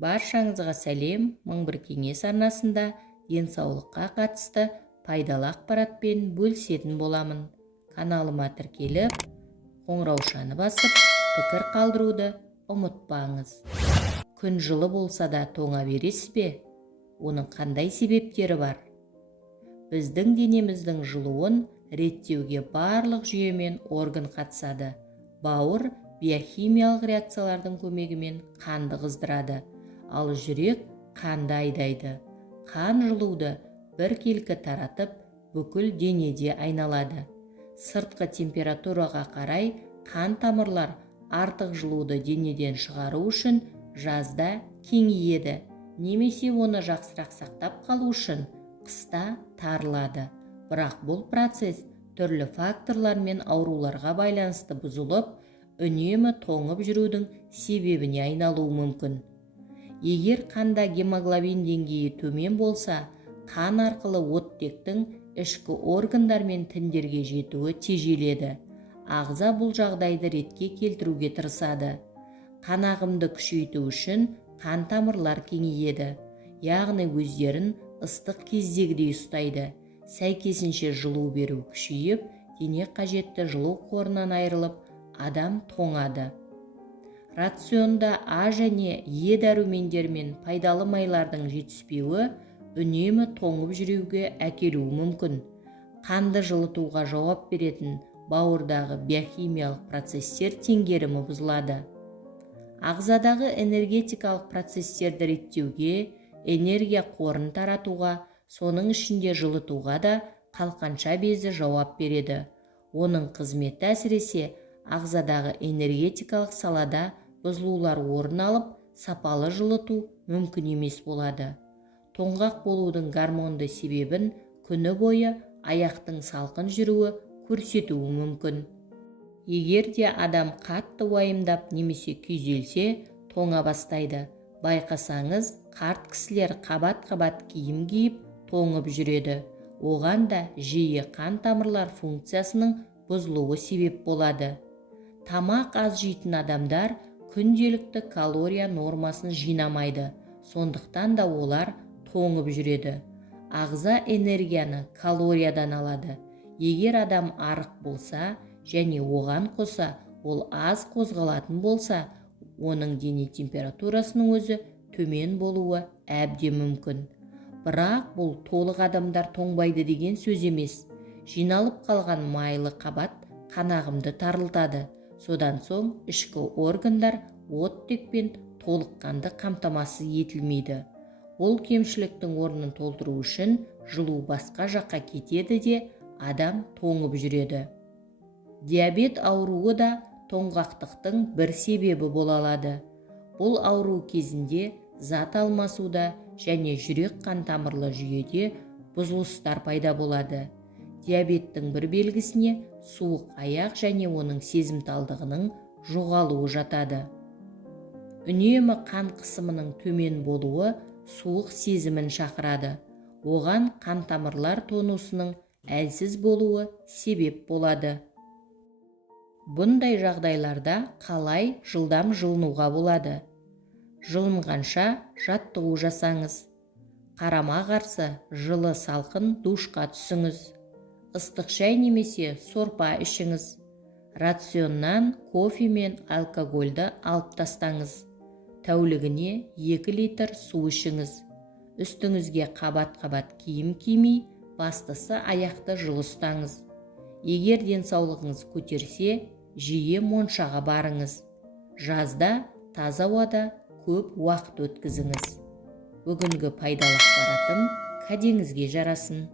Баршаңызға сәлем. 1001 кеңес арнасында денсаулыққа қатысты пайдалы ақпаратпен бөлісетін боламын. Каналыма тіркеліп, қоңыраушаны басып, пікір қалдыруды ұмытпаңыз. Күн жылы болса да тоңа бересіз бе? Оның қандай себептері бар? Біздің денеміздің жылуын реттеуге барлық жүйе мен орган қатысады. Бауыр биохимиялық реакциялардың көмегімен қанды қыздырады, ал жүрек қанды айдайды. Қан жылуды біркелкі таратып, бүкіл денеде айналады. Сыртқы температураға қарай қан тамырлар артық жылуды денеден шығару үшін жазда кеңейеді, немесе оны жақсырақ сақтап қалу үшін қыста тарылады. Бірақ бұл процесс түрлі факторлар мен ауруларға байланысты бұзылып, үнемі тоңып жүрудің себебіне айналуы мүмкін. Егер қанда гемоглобин деңгейі төмен болса, қан арқылы оттектің ішкі органдар мен тіндерге жетуі тежеледі. Ағза бұл жағдайды ретке келтіруге тырысады. Қан ағымды күшейту үшін қан тамырлар кеңейеді, яғни өздерін ыстық кездегідей ұстайды. Сәйкесінше жылу беру күшейіп, дене қажетті жылу қорынан айырылып, адам тоңады. Рационда А және Е дәрумендер мен пайдалы майлардың жетіспеуі үнемі тоңып жүруге әкелуі мүмкін. Қанды жылытуға жауап беретін бауырдағы биохимиялық процестер теңгерімі бұзылады. Ағзадағы энергетикалық процестерді реттеуге, энергия қорын таратуға, соның ішінде жылытуға да қалқанша безі жауап береді. Оның қызметі әсіресе ағзадағы энергетикалық салада бұзылулар орын алып, сапалы жылыту мүмкін емес болады. Тоңғақ болудың гормонды себебін күні бойы аяқтың салқын жүруі көрсетуі мүмкін. Егер де адам қатты уайымдап немесе күйзелсе, тоңа бастайды. Байқасаңыз, қарт кісілер қабат-қабат киім киіп, тоңып жүреді. Оған да жиі қан тамырлар функциясының бұзылуы себеп болады. Тамақ аз жейтін адамдар күнделікті калория нормасын жинамайды, сондықтан да олар тоңып жүреді. Ағза энергияны калориядан алады. Егер адам арық болса және оған қоса ол аз қозғалатын болса, оның дене температурасының өзі төмен болуы әбден мүмкін. Бірақ бұл толық адамдар тоңбайды деген сөз емес. Жиналып қалған майлы қабат қан ағымды тарылтады. Содан соң ішкі органдар оттекпен толыққанды қамтамасыз етілмейді. Ол кемшіліктің орнын толтыру үшін жылу басқа жаққа кетеді де адам тоңып жүреді. Диабет ауруы да тоңғақтықтың бір себебі бола алады. Бұл ауру кезінде зат алмасуда және жүрек қан тамырлы жүйеде бұзылыстар пайда болады. Диабеттің бір белгісіне суық аяқ және оның сезімталдығының жоғалуы жатады. Үнемі қан қысымының төмен болуы суық сезімін шақырады. Оған қан тамырлар тонусының әлсіз болуы себеп болады. Бұндай жағдайларда қалай жылдам жылынуға болады? Жылынғанша жаттығу жасаңыз. Қарама-қарсы жылы салқын душқа түсіңіз. Ыстық шай немесе сорпа ішіңіз. Рационнан кофе мен алкогольді алып тастаңыз. Тәулігіне 2 литр су ішіңіз. Үстіңізге қабат-қабат киім кимей, бастысы аяқты жылы ұстаңыз. Егер денсаулығыңыз көтерсе, жиі моншаға барыңыз. Жазда таза ауада көп уақыт өткізіңіз. Бүгінгі пайдалы ақпаратым кәдеңізге жарасын.